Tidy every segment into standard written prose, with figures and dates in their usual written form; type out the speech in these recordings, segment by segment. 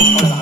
Bye.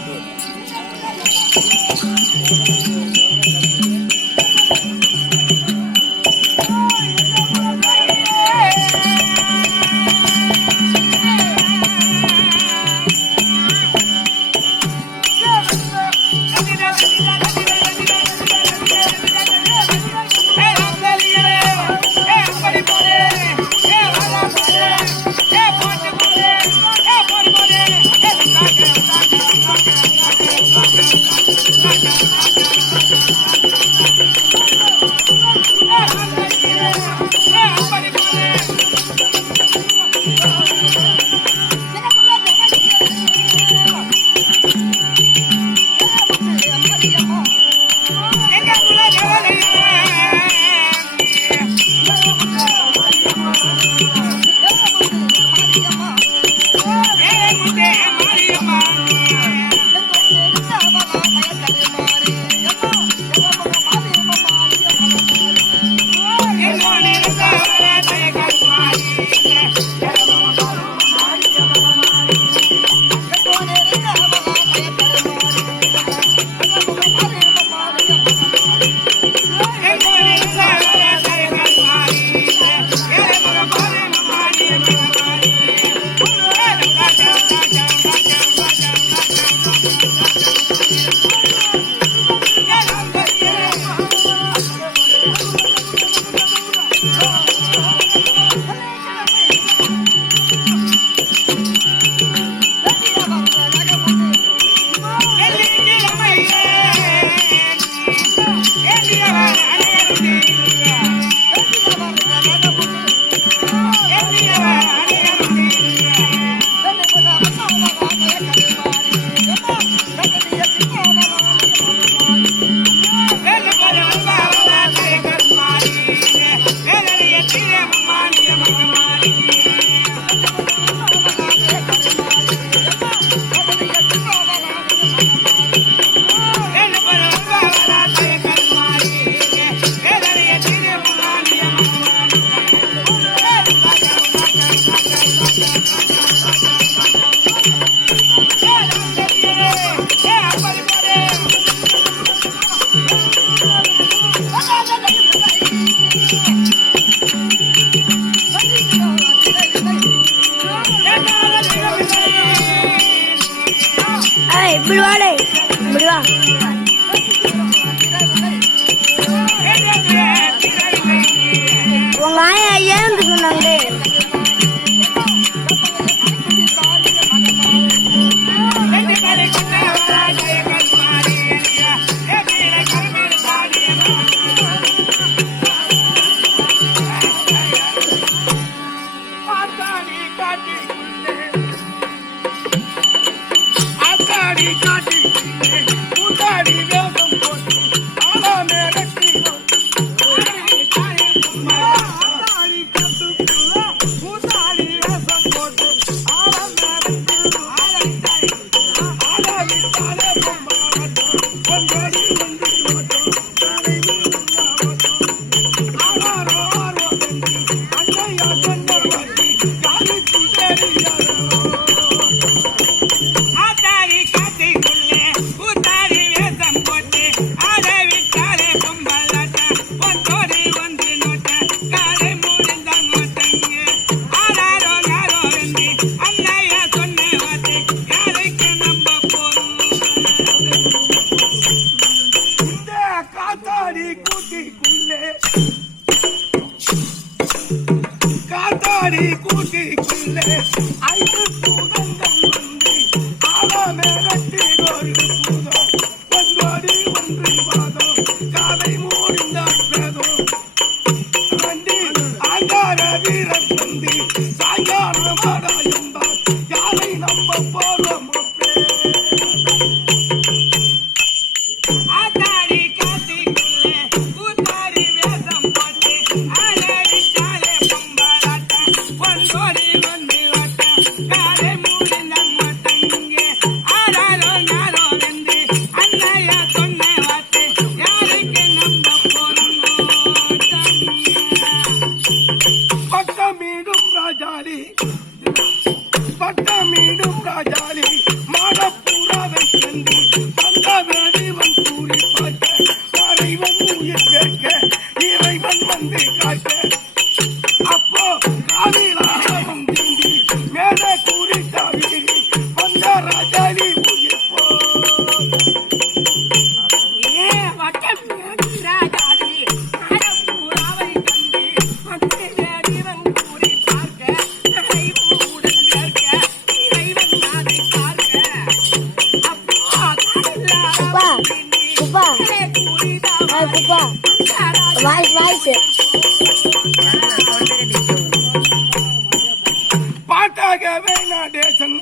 பாட்டாகவே Natesan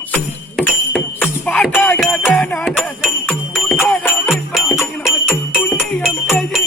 பாட்டாகவே Natesan கூட்டாகவே பாடினார் புண்ணியம் செய்து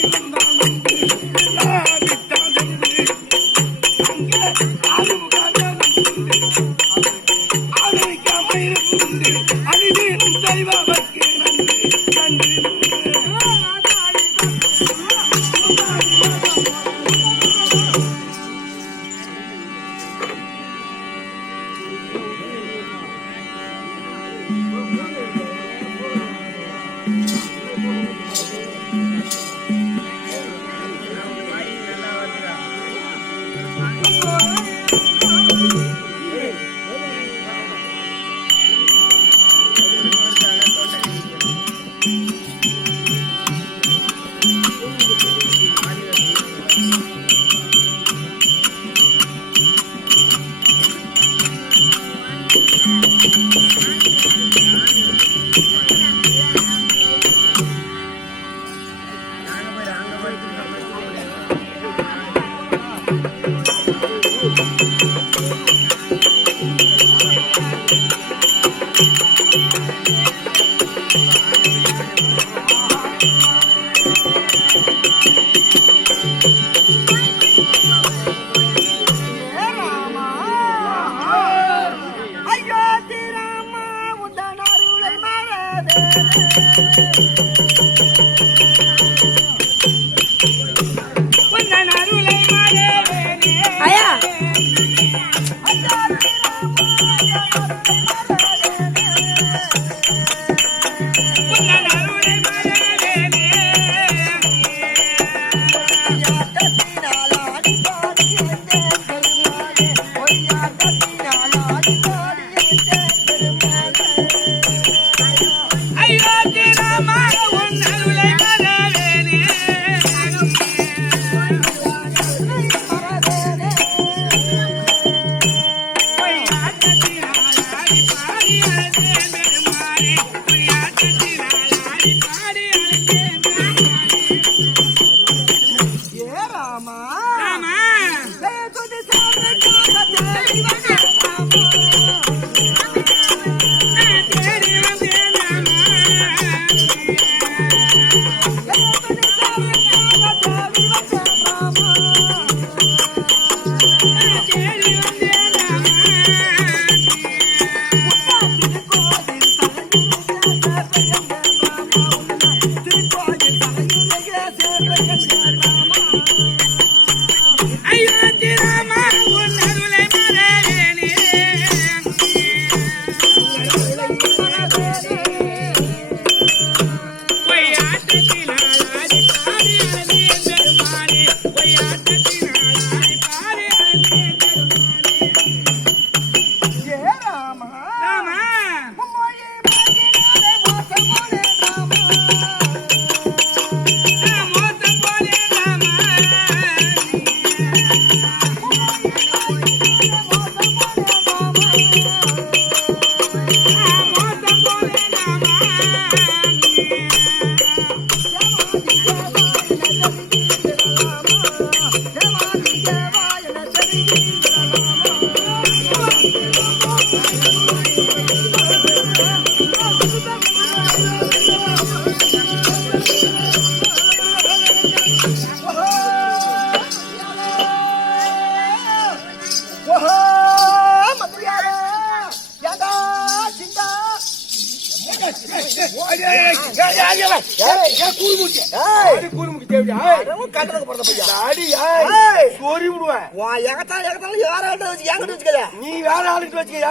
நீ வேற ஆளுக்கு வச்சுக்க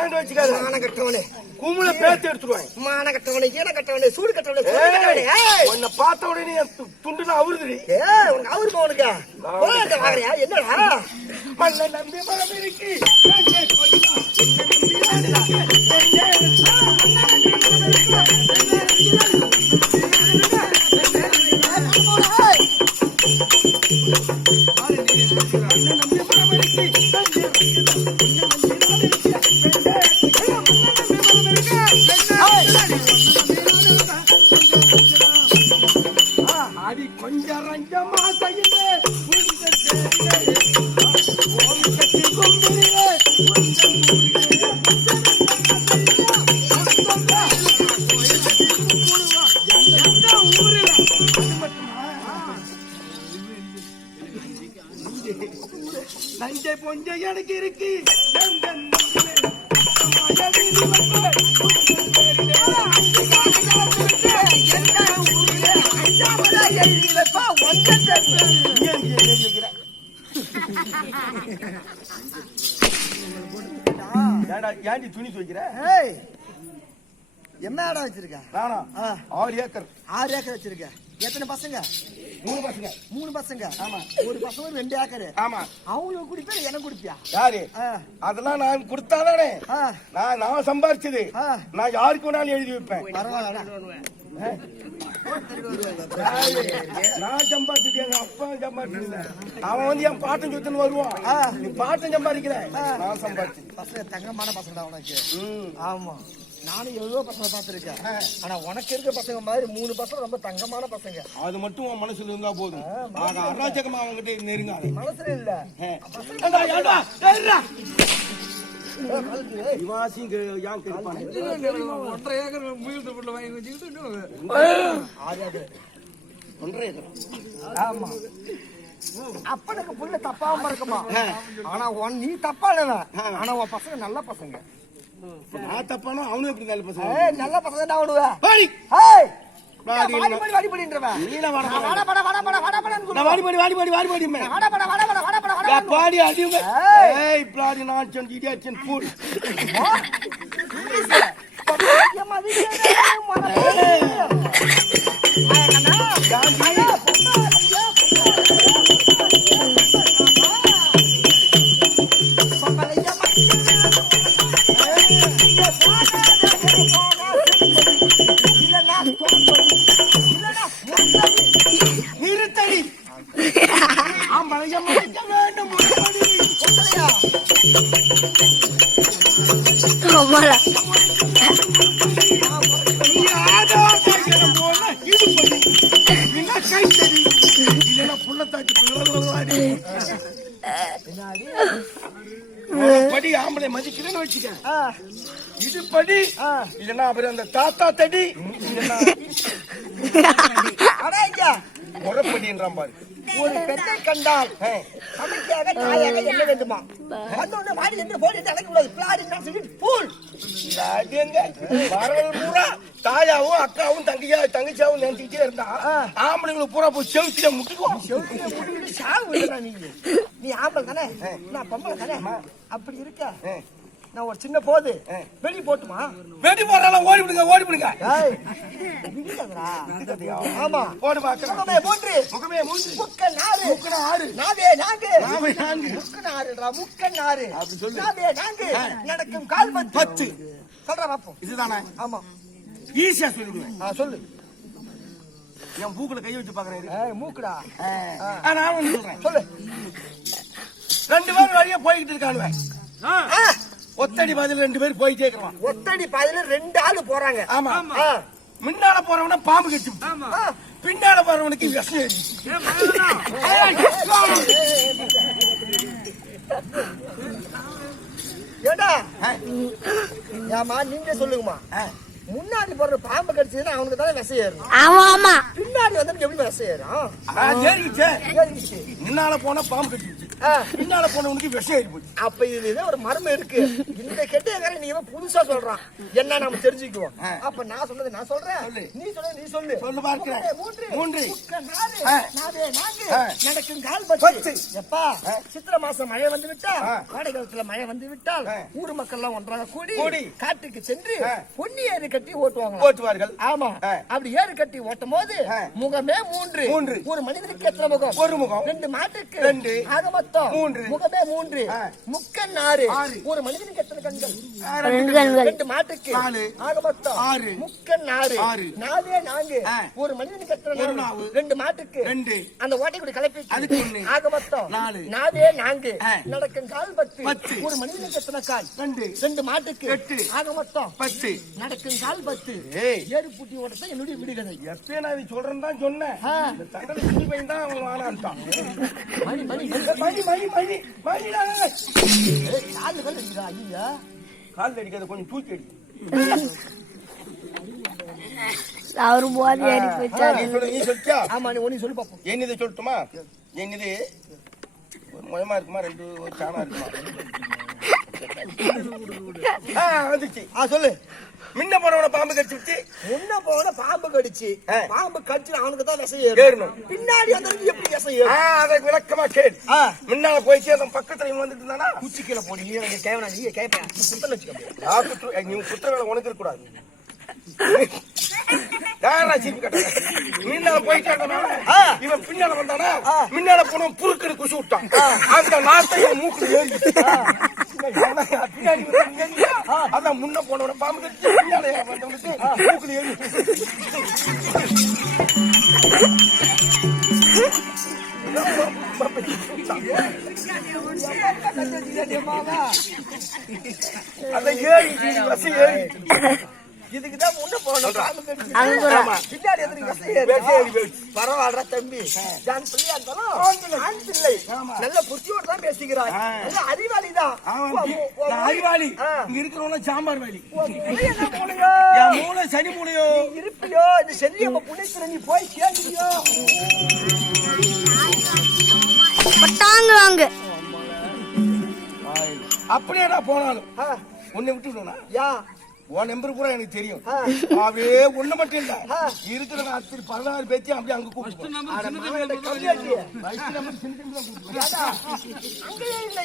கும்பல பேத்து எடுத்துருவாங்க. மான கட்டவனே, ஈன கட்டவனே, சூடு கட்டவனே, உன்னை பார்த்த உடனே துண்டுல அவருதுடி. உனக்கு அவரு போனுங்க வாங்குறியா? என்னடா மண்ணை நம்பி மரம் இருக்கு. அடி கொஞ்சம் ரஞ்சமா செய்யுது கொஞ்ச கொஞ்ச எனக்கு இருக்கு ஏன்டி துணி துவைக்கிற? என்ன இடம் வச்சிருக்க? நானா 6 ஏக்கர். 6 ஏக்கர் வச்சிருக்க. எத்தனை பசங்க? 3 பசங்க. 3 பசங்க. ஆமா. ஒரு பசங்க 2 ஏக்கர். ஆமா. அவங்களுக்கு குடிப்பா எனக்கு குடிப்பியா? யாரு? அதெல்லாம் நான் கொடுத்தாதானே. நான் சம்பாரிச்சது. நான் யாருக்கு வேணாலும் எழுதி வைப்பேன். பரவாயில்ல. நான் சம்பாதிச்சது எங்க அப்பா சம்பாதிச்சது. அவன் வந்து என் பாட்டன் சொத்துன்னு வருவான். நீ பாட்டன் சம்பாதிக்கிற, நான் சம்பாதிச்சது. பசங்க தங்கமான பசங்க தான் உனக்கு. ஆமா, நானும் எவ்வளோ பசங்க பார்த்துருக்கேன். ஆனா உனக்கு இருக்க பசங்க மாதிரி 3 பசங்க ரொம்ப தங்கமான பசங்க. அது மட்டும் உன் மனசுல இருந்தா போதும். அராஜகமா அவங்ககிட்ட நெருங்காது. மனசுல இல்ல. அப்பனுக்கு புள்ள தப்பாம இருக்குமா? ஆனா நீ தப்பா இல்ல. ஆனா உன் பசங்க நல்ல பசங்க. நான் தப்பானா அவனும் எப்படி நல்ல பசங்க? நல்ல பசங்க தான் விடுவேன். படி ஆம்பளை மதிக்கிறேன்னு வச்சுக்க. இது படி இல்லைன்னா அப்புறம் அந்த தாத்தா தடி முறைப்படின்றான் பாரு. ஒரு பெண்ணை கண்டால் சமைக்காக தாயாக என்ன வேண்டுமா? வந்தோடனே மாடி என்று போட்டு அழைக்க கூடாது. பிளாடினா சொல்லிட்டு பூல் வரவங்க பூரா தாயாவும் அக்காவும் தங்கச்சியாவும் நினைச்சுக்கிட்டே இருந்தா ஆம்பளைங்களுக்கு பூரா போய் செவுத்தில முட்டிக்குவோம். செவுத்தில முட்டிக்கிட்டு சாவு. நீ ஆம்பளை தானே, நான் பொம்பளை தானே. அப்படி இருக்க நான் ஒரு சின்ன போது வெடி போட்டுமா? வெடி போடுறாலும் ஓடி விடுங்க, ஓடி விடுங்க. ஆமா, போடு பாக்க. முகமே மூன்று, முகமே மூன்று, முக்கன் ஆறு, முக்கன் ஆறு, நாவே நான்கு, நாவே நான்கு, முக்கன் ஆறுடா, முக்கன் ஆறு அப்படி சொல்லு. நாவே நான்கு, நடக்கும் கால் 10. சொல்றா பாப்போம். இதுதானே? ஆமா, ஈஸியா சொல்லிடுவேன். சொல்லு. என் மூக்குல கை வச்சு பாக்குறேன். மூக்குடா. நான் ஒண்ணு சொல்றேன், சொல்லு. 2 பேர் வழியா போய்கிட்டு இருக்கானுவ. ஒத்தடி பாதையில 2 பேர் போயிட்டே இருக்கான். ஒத்தடி பாதையில 2 ஆளு போறாங்க. ஆமா. முன்னால போறவன பாம்பு கடிச்சு, பின்னால போறவனுக்கு விஷம் ஏறி. ஏடா ஏமா நீங்க சொல்லுங்கம்மா, முன்னாடி போற பாம்பு கடிச்சதுன்னா அவனுக்கு தானே விஷம் ஏறும். ஆமா ஆமா. பின்னாடி வந்து எப்படி விஷம் ஏறும்? ஏறிச்சு. முன்னால போன பாம்பு கடிச்சு, பின்னால போனவனுக்கு விஷம் ஏறி போச்சு. அப்ப இதுல ஒரு மர்மம் இருக்கு. இந்த கெட்டகாரன் நீ புதுசா சொல்றான், என்ன நாம தெரிஞ்சுக்குவோம். அப்ப நான் சொன்னது நான் சொல்றேன், நீ சொன்னது நீ சொல்லு. சொல்லு பார்க்கிறேன். 3 நடக்கும் கால் 10. எப்பா சித்திரை மாசம் மழை வந்து விட்டால், கோடை காலத்துல மழை வந்து விட்டால் ஊர் மக்கள் எல்லாம் ஒன்றாக கூடி காட்டுக்கு சென்று பொன்னி ஏறு கட்டி ஓட்டுவார்கள். ஆமா, அப்படி ஏறு கட்டி ஓட்டும் போது முகமே 3. ஒரு மனிதனுக்கு எத்தனை முகம்? 1 முகம். 2 மாட்டுக்கு 2. ஆக மொத்தம் 3. முகமே 3. முக்கன் 6. ஒரு மனிதனுக்கு எத்தனை கண்கள்? 2 மாட்டுக்கு 4. ஆக மொத்தம் 6. முக்கன் 6. நாவே 4. ஒரு மனிதனுக்கு எத்தனை நாவு? 2 மாட்டுக்கு 2. அந்த ஓட்டைக்குடி கலப்பி அதுக்கு 1. ஆக மொத்தம் 4. நாவே 4. நடக்கும் கால் 10. ஒரு மனிதனுக்கு எத்தனை கால்? 2 மாட்டுக்கு 8. ஆக மொத்தம் 10. நடக்கும் கால் 10. ஏறு பூட்டி ஓட்டத்தான் என்னுடைய விடுகதை. எப்பயே நான் இது சொல்றேன்னு தான் சொன்னேன். தங்கலை சின்ன பையன் தான் அவன் வானான்ட்டான். மணி மணி மணி மணி மணி மணிடா. கால் கால் அடிக்கிறா. ஐயா கால் அடிக்காத, கொஞ்சம் தூக்கி அடி. அவரு போதி அடிச்சு வச்சாரு. நீ சொல்லியா? ஆமா, நீ ஒண்ணு சொல்லி பாப்போம். என்னது சொல்லட்டுமா? என்னது மயமா இருக்குமா 2 சாணம் இருக்குமா வந்துச்சு சொல்லு. முன்ன போனவன பாம்பு கடிச்சு முன்ன போன பாம்பு கடிச்சு பாம்பு கடிச்சு அவனுக்கு தான் விஷம் ஏறணும். பின்னாடி அந்த எப்படி விஷம் ஏறும்? அதை விளக்கமா கேள். முன்னால போயிட்டு அந்த பக்கத்துல இவன் வந்துட்டு இருந்தானா குச்சி கீழே போடி. நீ கேவனா நீ கேட்பேன் குத்தல் வச்சுக்க. நீ குற்ற வேலை உனக்கு இருக்க கூடாது. முன்னால போயிட்டு இவன் பின்னால வந்தானா முன்னால போன புருக்குன்னு குசு விட்டான். அந்த நாட்டை இவன் மூக்குல ஏறி அதான் முன்ன போனவன பாம்பு கடிச்சு பின்னால வந்தவனுக்கு மூக்குல ஏறி அந்த ஏறி ஏறி இதுக்குதான் முன்ன போன பாம்பு கடிச்சு பின்னாடி பரவாயில்ல தம்பி. நான் பிள்ளையா இருந்தாலும் ஆண் பிள்ளை. நல்ல புத்தியோட தான் பேசுகிறாய். நல்ல அறிவாளிதான். அறிவாளி. இங்க இருக்கிறவங்க சாம்பார் வாலி. என்ன மூளையோ என் மூளை சனி மூளையோ இருப்பியோ இந்த செல்லியம்ம புனைக்கிற நீ போய் கேள்வியோ பட்டாங்க அப்படியே நான் போனாலும் உன்னை விட்டுடுவேனா? யா உன் நம்பர் பூரா எனக்கு தெரியும். அப்படியே ஒண்ணு மட்டும் இல்ல இருக்கிற 16 பேத்தையும் அப்படியே அங்க கூப்பிட்டு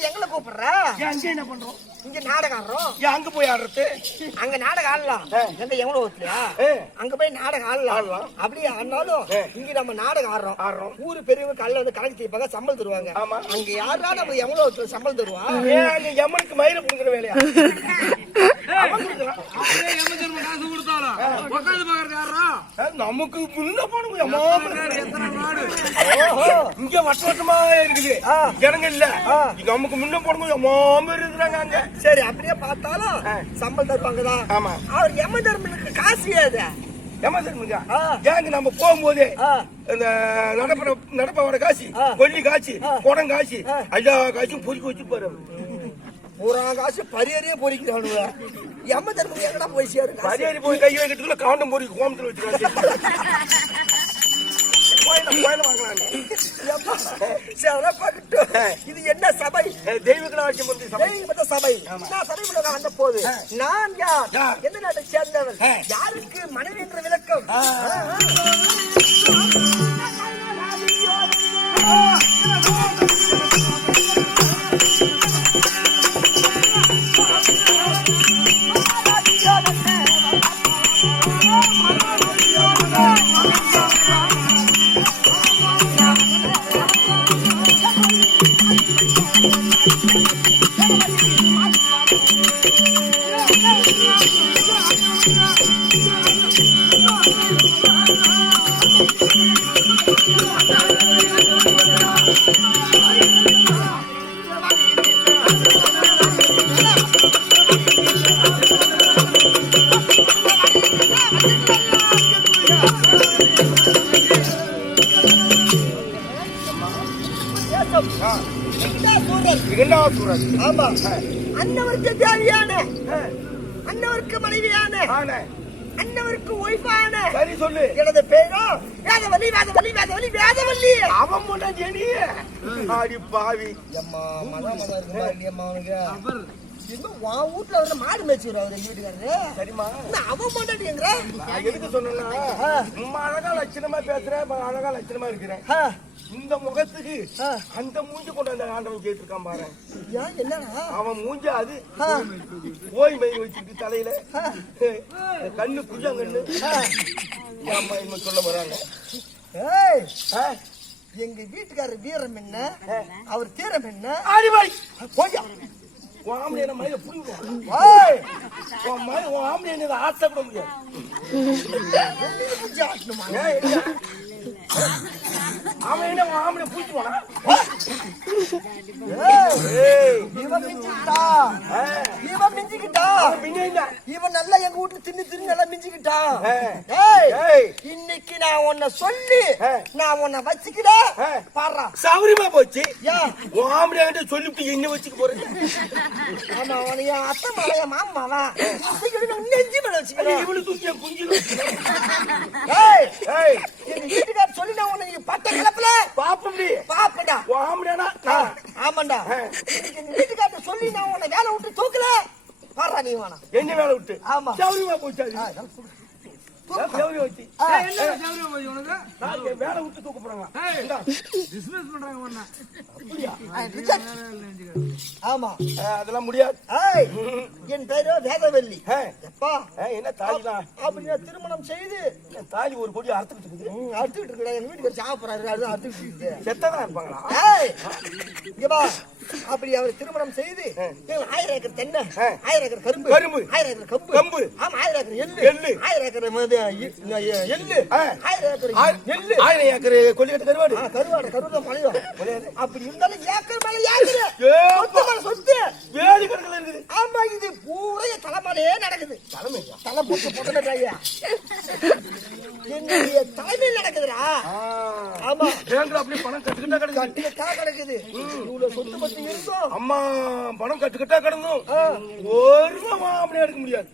எங்களை கூப்பிடுற அங்கே என்ன பண்றோம்? இங்க நாடகம் ஆடுறோம். அங்க போய் ஆடுறது அங்க நாடகம் ஆடலாம். எங்க எவ்வளவு ஊத்துலையா அங்க போய் நாடகம் ஆடலாம். அப்படியே ஆடினாலும் இங்க நம்ம நாடகம் ஆடுறோம். ஊரு பெரியவங்க கல்ல வந்து கணக்கு தீப்பாங்க, சம்பளம் தருவாங்க. அங்க யாரா நம்ம எவ்வளவு சம்பளம் தருவா? எம்மனுக்கு மயில புடுங்குற வேலையா? நமக்கு இங்க வட்ட வட்டமா இருக்குது ஜனங்க இல்ல. நமக்கு முன்ன போனவங்க எம்மாம இருக்கிறாங்க அங்க. சரி அப்படியே பார்த்தாலும் சம்பளம் தருவாங்கதான். ஆமா. அவர் எம்ம தர்மனுக்கு காசு ஏது ஏங்க நம்ம போகும்போது இந்த நடப்ப வர காசி, கொல்லி காய்ச்சி, குடம் காய்ச்சி, எல்லா காய்ச்சும் பொறிக்க வச்சு போற பூரா காசு பரியறியே பொறிக்கிறானுங்க. எம்ம தர்மம் எங்கடா போய் சேரு? பரியறி போய் கை வைக்கிறதுக்குள்ள காண்டம் பொறிக்கு கோமத்துல வச்சுக்கிறாங்க. இது என்ன சபை? தெய்வ சபை. நான் சபைக்குள்ள வந்த போது நான் யார், எந்த நாட்டை சேர்ந்தவன், யாருக்கு மனைவி என்ற விளக்கம் ஆமா. அன்னவருக்கு தேவையான, அன்னவருக்கு மனைவியான, அன்னவருக்கு ஒய்ஃபான சரி சொல்லு. எனது பேரோ வேதவல்லி. வேதவல்லி வேதவல்லி வேதவல்லி. அவன் முன்னாடி ஆடி பாவி அம்மா மதா மதா இருக்கு பாருங்க அம்மா அவனுக்கு. இன்னும் வா வீட்டுல வந்து மாடு மேய்ச்சிடுறா அவரு வீட்டுக்காரரு. சரிம்மா. அவன் மாட்டாடி எங்க நான் எதுக்கு சொன்னா உமா அழகா லட்சணமா பேசுறேன், அழகா லட்சணமா இருக்கிறேன். இந்த முகத்துக்கு அந்த மூஞ்சி கொண்டு அந்த ஆண்டவன் கேட்டிருக்கான் பாரு. என்னன்னா அவன் மூஞ்சி அது போய் மை வச்சுட்டு தலையில கண்ணு புஜங்கண்ணு அம்மா இன்னும் சொல்ல வராங்க. எங்க வீட்டுக்காரர் வீரம் என்ன, அவர் தீரம் என்ன? ஆடிவாய் போயா ஆம்பளை என்ன மயில புரியும். ஆம்பளை என்ன ஆசைப்பட முடியாது. அவன் என்ன ஆம்பளை பூச்சுவானா? இவன் மிஞ்சிக்கிட்டா. இவன் நல்லா எங்க வீட்டுல தின்னு தின்னு நல்லா மிஞ்சிக்கிட்டா. இன்னைக்கு நான் உன்னை சொல்லி நான் உன்னை வச்சுக்கிறேன் பாடுறா. சௌரியமா போச்சு. ஆம்பளை கிட்ட சொல்லிட்டு என்ன வச்சுக்க போறேன்? ஆமா அவனைய அத்தை மலைய மாமாவா நெஞ்சு மேல வச்சுக்கிறேன். இவனு தூக்கி குஞ்சு எங்க வீட்டுக்கார சொல்லி நான் உன்னை பட்ட கிளப்புல பாப்படி பாப்படா. ஆம்பளைனா ஆமா ஆமாண்டா எங்க வீட்டுக்காரர் சொல்லி நான் உன்னை வேலை விட்டு தூக்கல பாரா நீ வேணா என்ன வேலை விட்டு ஆமா சௌரியமா போச்சு சௌரியம் வச்சு வேலை விட்டு தூக்க போறாங்க ஆமா அதெல்லாம் முடியாது. என் பேரு வேதவல்லி. எப்பா என்ன தாலிதான் அப்படின்னா திருமணம் செய்து தாலி ஒரு கொடி அறுத்துக்கிட்டு அறுத்துக்கிட்டு இருக்கா எங்க வீட்டுக்கு சாப்பிடறாரு அதுதான் அறுத்துக்கிட்டு இருக்கு. செத்ததான் இருப்பாங்களா? இங்கப்பா அப்படி அவர் திருமணம் செய்து 1000 ஏக்கர் தென்னை 1000 ஏக்கர் கரும்பு 1000 ஏக்கர் கம்பு ஆமா 1000 ஏக்கர் எள்ளு 1000 ஏக்கர் எள்ளு 1000 ஏக்கர் நெல்லு 1000 ஏக்கர் கொல்லிக்கட்டு கருவாடு கருவாடு மலையும் அப்படி இருந்தாலும் ஏக்கர் மேல ஏக்கர் சொத்து வேலி கணக்குல இருக்குது. ஆமா இது பூரா தலைமையிலே நடக்குது. தலை போட்டு ஐயா என்னுடைய தலைமையில் நடக்குதுடா. ஆமா பேங்க்ல அப்படியே பணம் கட்டுக்கிட்டா கிடக்குது. இவ்வளவு சொத்து பத்தி இருந்தோம் அம்மா பணம் கட்டுக்கிட்டா கிடந்தோம் ஒரு மாமனே எடுக்க முடியாது.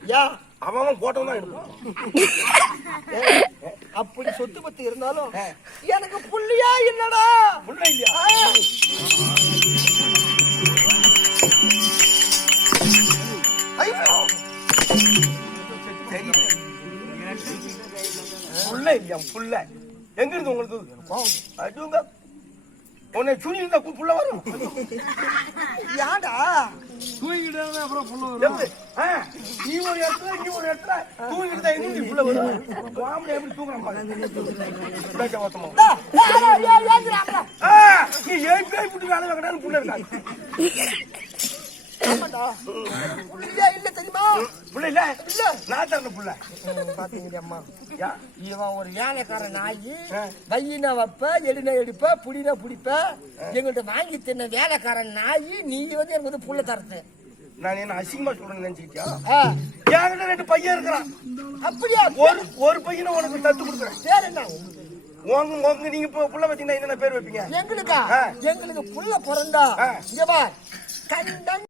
அவன் போட்டவன் தான் எடுப்பான். அப்படி சொத்து பத்தி இருந்தாலும் எனக்கு புள்ளியா இல்லடா. புள்ள இல்லையா? புள்ள இல்லையா? புள்ள எங்க இருந்து உங்களுக்கு அதுங்க உன்னை சுனி இருந்தா புள்ள வரும். ஏன்டா தூங்கிட்டு அப்புறம் புள்ள வரும். நீ ஒரு இடத்துல நீ ஒரு இடத்துல தூங்கிட்டு தான் எங்க புள்ள வரும். மாமனை எப்படி தூங்குறான் பாரு. நீ ஏன் பேய் புட்டு வேலை வைக்கணும் புள்ள இருக்கா? இல்ல தெரியுமா? புள்ள இல்ல இல்ல நான் தரணும் புள்ள. பாத்தீங்க அம்மா இவன் ஒரு வேலைக்காரன் நாயி வையின வைப்ப எடின எடுப்ப புடின புடிப்ப எங்கள்கிட்ட வாங்கி தின்ன வேலைக்காரன் நாயி நீ வந்து எனக்கு வந்து புள்ள தரது. நான் என்ன அசிங்கமா சொல்றேன்னு நினைச்சுக்கிட்டியா? என்கிட்ட 2 பையன் இருக்கிறான். அப்படியா? ஒரு பையனை உனக்கு தத்து கொடுக்குறேன். பேர் என்ன? உங்க நீங்க புள்ள வச்சீங்கன்னா என்ன பேர் வைப்பீங்க? எங்களுக்கு புள்ள பிறந்தா இங்க கண்டன்